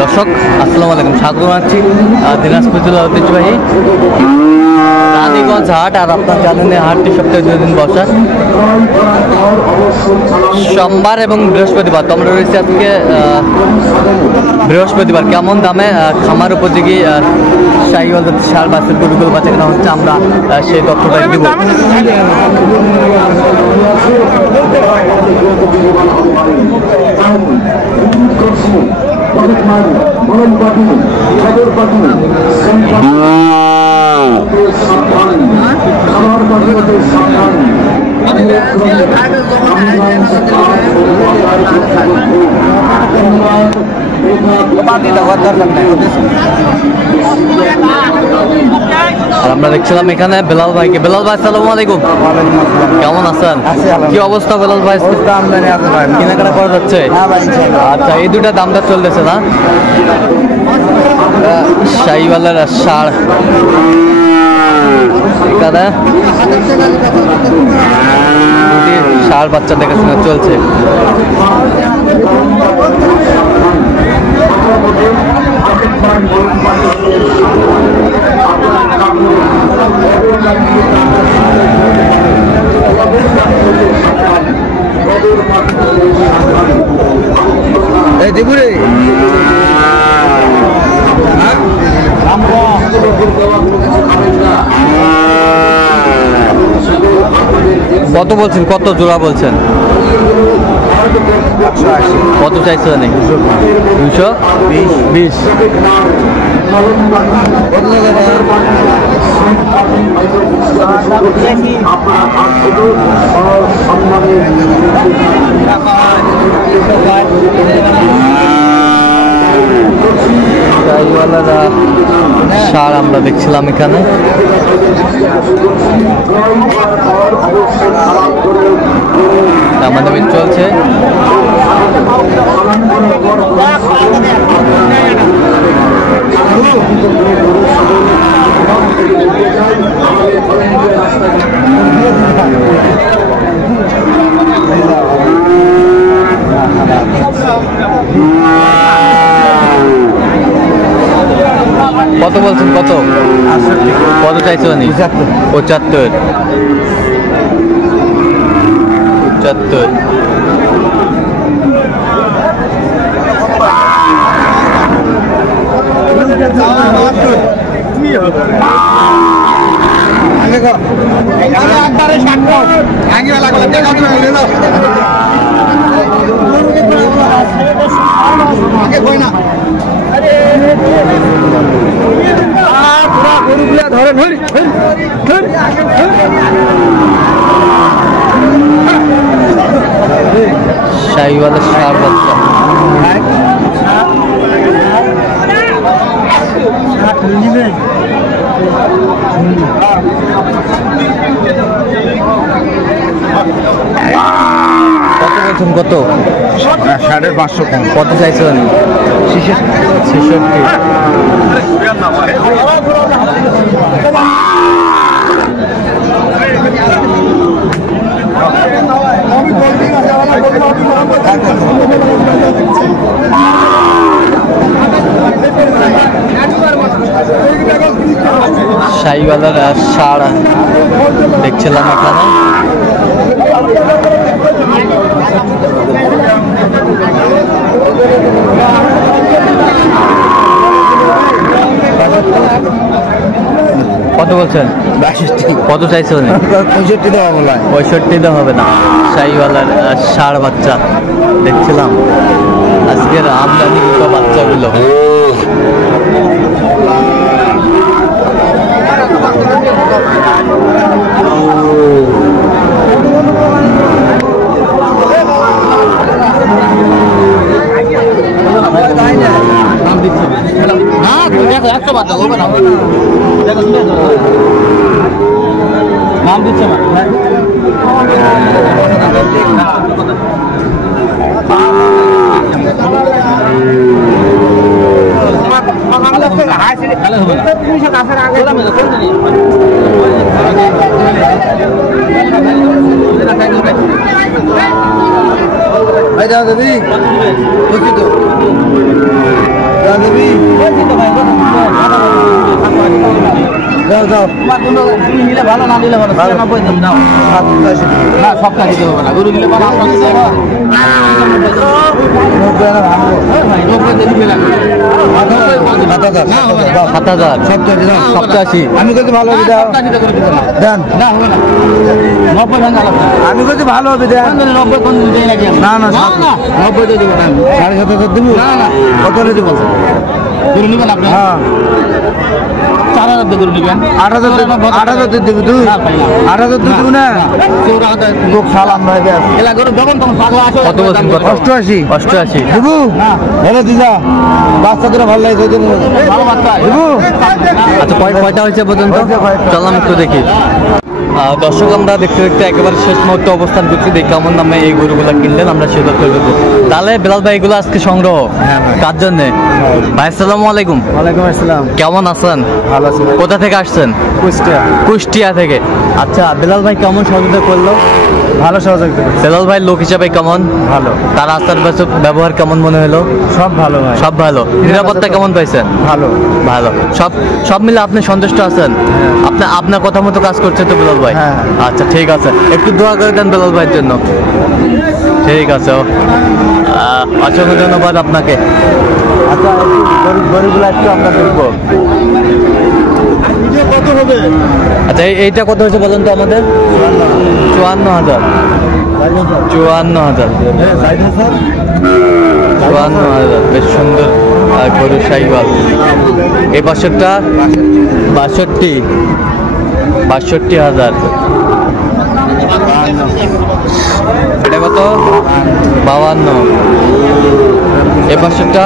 দর্শক আসসালামু আলাইকুম, স্বাগত জানাচ্ছি দিনাজপুর জেলার ঐতিহ্যবাহী রানীগঞ্জ হাট। আর আপনার জানেন এই হাটটি সপ্তাহে 2 দিন বসা, সোমবার এবং বৃহস্পতিবার। তো আমরা রয়েছি আজকে বৃহস্পতিবার। কেমন দামে খামার উপযোগী শাহিওয়াল সার বাছুর গরুগুলো বাচ্চা কেনা হচ্ছে, আমরা সেই তথ্যটা দিব। আর আমরা দেখছিলাম এখানে বেলাল ভাইকে। বেলাল ভাই আসসালামু আলাইকুম, কেমন আছেন? কি অবস্থা বেলাল ভাই? কেনাকাটা করা যাচ্ছে? আচ্ছা, এই দুটা দামটা চলতেছে না শাহিওয়ালের ষাঁড় এখানে ষাঁড় বাচ্চা দেখাশোনা চলছে। কত বলছেন? কত জোড়া বলছেন? কত চাইছে? 220। ষাঁড় আমরা দেখছিলাম এখানে। আমাদের চলছে। কত বলছেন? কত কত চাইছে? 75। শাহিওয়ালের ষাঁড় বাচ্চা কত বলছেন? কত? 550। কত চাইছেন? 66। শাহিওয়ালের ষাঁড় দেখছিলাম এখানে। কত বলছেন? 62। কত চাইছেন? 65 দেওয়া বলা। 65 দেওয়া হবে না। শাহিওয়ালের ষাঁড় বাচ্চা দেখছিলাম। আজকের আমদানি বাচ্চাগুলো নাম দিচ্ছে না। দেওয়া দেবি বুঝছি তো দেওয়া দেবি যাও যাও নিলে ভালো না নিলে ভালো 97 দাম দাও না সবটা দিতে হবে না গরু নিলে ভালো আমরা দিতে হবে 90 না ভালো 90 দিতে লাগবে 7000 87 আমি কত ভালো হবে দাও দেন না হবে না 90 ভাঙা লাগবে আমি কত ভালো হবে দেন 90 কোন দিন দেই নাকি না না 90 দিয়ে দিব না 7.5 দিব না না কত হলে দিব গরু নিবেন আপনি হ্যাঁ 4000 দিয়ে গরু নিবেন 8000 দিব তুই 8000 দিব না লোক সালাম ভাই এলা গরু যখন তখন পাগলা আসে কত বলছেন 88 88 দিব হেলে দিদা বাচ্চাদের ভালো লাগে ভালো বাচ্চা দিব আচ্ছা কয়টা হয়েছে পর্যন্ত চললাম একটু দেখি দর্শক আমরা দেখতে দেখতে একেবারে শেষ মুহূর্তে অবস্থান করছি দেখি কেমন নামে এই গরুগুলো কিনলেন আমরা সেটা করে দেবো তাহলে বেলাল ভাই এগুলো আজকে সংগ্রহ কার জন্য ভাই আসসালামু আলাইকুম ওয়ালাইকুম আসসালাম কেমন আছেন ভালো আছি কোথা থেকে আসছেন কুষ্টিয়া থেকে আচ্ছা বেলাল ভাই কেমন সহযোগিতা করলো ভালো সহযোগিতা বেলাল ভাই লোক হিসাবে কেমন ভালো তার আচার ব্যবহার কেমন মনে হলো সব ভালো ভাই সব ভালো নিরাপত্তা কেমন পাইছেন ভালো ভালো সব মিলে আপনি সন্তুষ্ট আছেন আপনার কথা মতো কাজ করছে তো বেলাল ভাই হ্যাঁ। আচ্ছা ঠিক আছে একটু দোয়া করে দেন বেলাল ভাইয়ের জন্য ঠিক আছে অসংখ্য ধন্যবাদ আপনাকে আচ্ছা গরুগুলো একটু আমরা দেখবো কত হবে আচ্ছা এইটা কত হয়েছে বলেন তো আমাদের 54,000 54,000 54,000 বেশ সুন্দর গরু শাহিওয়াল এই পাশেরটা 62,000 এটা কত 52 এ পাশেরটা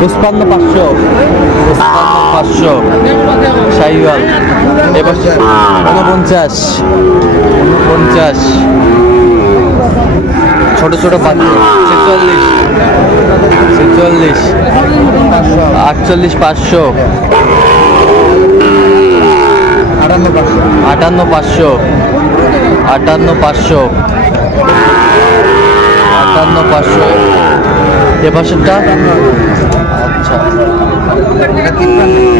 55,500 শাহিওয়াল এ পাশে 49 ছোট ছোট বাচ্চা 46 48,500 58,500 এ পাশেরটা আচ্ছা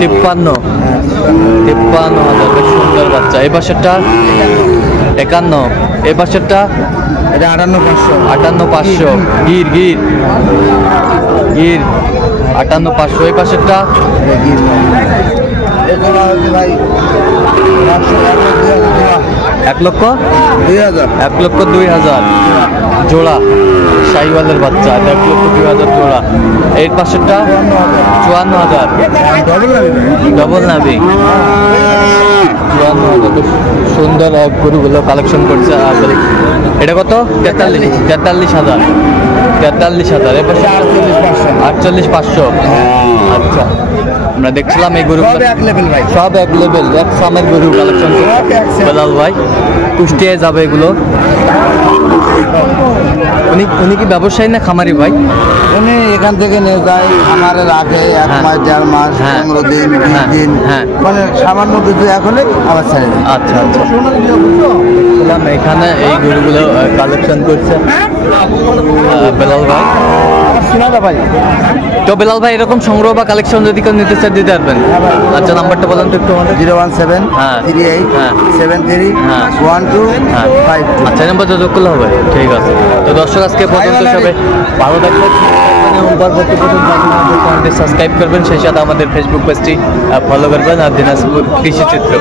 53,000 বেশ সুন্দর বাচ্চা এই পাশেরটা 51 এই পাশেরটা এটা 58,500 গির 58,500 এই পাশেরটা ভাই 1,02,000 জোড়া শাহিওয়ালের বাচ্চা 1,02,000 জোড়া এর পাশেরটা 54,000 ডবল নাভি 54,000 সুন্দর গরুগুলো কালেকশন করছে এটা কত 43,000 এর পাশে 48,500 আচ্ছা আমরা দেখছিলাম এই গরু সব এক লেভেল এক সামের গরু কালেকশন করছে বেলাল ভাই কুষ্টিয়ায় যাবে এগুলো উনি কি ব্যবসায়ী না খামারি ভাই উনি এখান থেকে নিয়ে যায় খামারে রাখে 1 মাস 1.5 মাস 15 দিন 20 দিন মানে সামান্য কিছু এখনই আবার ছেড়ে দেয় আচ্ছা এখানে এই গরুগুলো কালেকশন করছে বেলাল ভাই তো বেলাল ভাই এরকম সংগ্রহ বা কালেকশন যদি কেউ নিতে চান দিতে পারবেন আচ্ছা নাম্বারটা বলেন তো একটু আমাদের 01738721252 আচ্ছা নাম্বার যোগ করলে হবে ঠিক আছে তো দর্শক আজকে পর্যন্ত সবাই ভালো থাকবেন পরবর্তী চ্যানেলটি সাবস্ক্রাইব করবেন সেই সাথে আমাদের ফেসবুক পেজটি ফলো করবেন আর দিনাজপুর কৃষি চিত্র